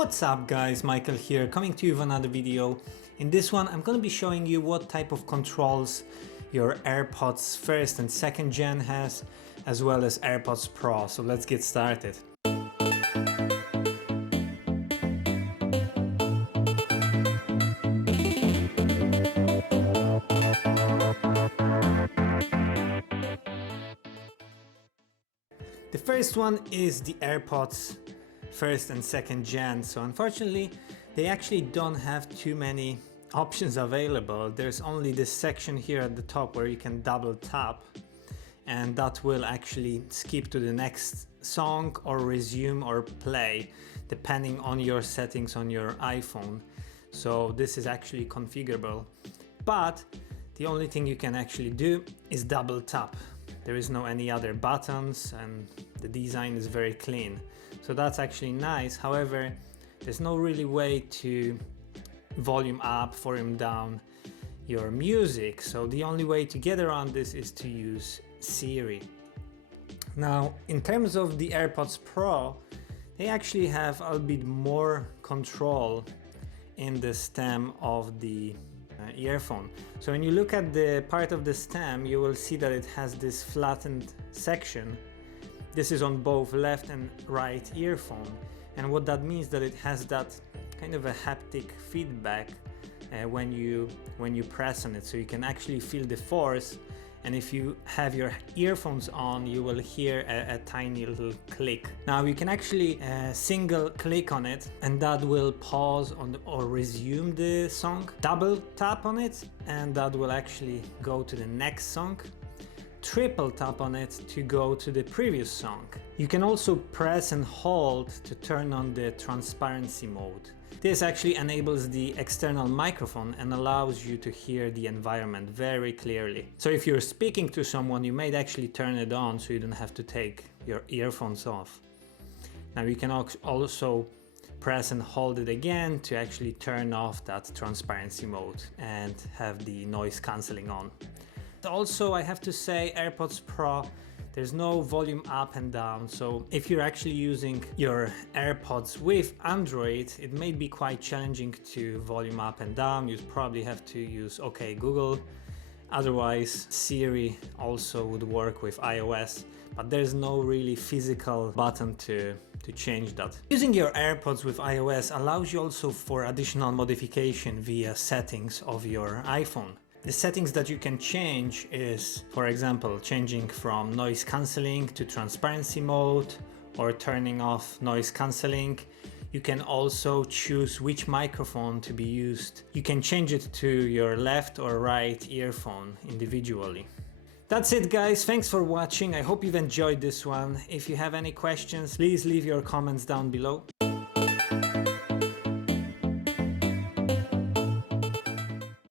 What's up guys, Michael here, coming to you with another video. In this one I'm going to be showing you what type of controls your AirPods first and second gen has, as well as AirPods Pro. So let's get started. The first one is the AirPods first and second gen. So unfortunately they actually don't have too many options available. There's only this section here at the top where you can double tap, and that will actually skip to the next song or resume or play depending on your settings on your iPhone. So this is actually configurable, but the only thing you can actually do is double tap. There is no any other buttons and the design is very clean. So that's actually nice. However, there's no really way to volume up, volume down your music. So the only way to get around this is to use Siri. Now, in terms of the AirPods Pro, they actually have a bit more control in the stem of the earphone. So when you look at the part of the stem, you will see that it has this flattened section. This is on both left and right earphone, and what that means that it has that kind of a haptic feedback when you press on it, so you can actually feel the force. And if you have your earphones on, you will hear a tiny little click. Now you can actually single click on it and that will pause on or resume the song. Double tap on it and that will actually go to the next song. Triple tap on it to go to the previous song. You can also press and hold to turn on the transparency mode. This actually enables the external microphone and allows you to hear the environment very clearly. So if you're speaking to someone, you might actually turn it on so you don't have to take your earphones off. Now you can also press and hold it again to actually turn off that transparency mode and have the noise cancelling on. Also, I have to say, AirPods Pro, there's no volume up and down. So if you're actually using your AirPods with Android, it may be quite challenging to volume up and down. You'd probably have to use OK Google. Otherwise, Siri also would work with iOS, but there's no really physical button to change that. Using your AirPods with iOS allows you also for additional modification via settings of your iPhone. The settings that you can change is, for example, changing from noise cancelling to transparency mode or turning off noise cancelling. You can also choose which microphone to be used. You can change it to your left or right earphone individually. That's it guys, thanks for watching. I hope you've enjoyed this one. If you have any questions, please leave your comments down below.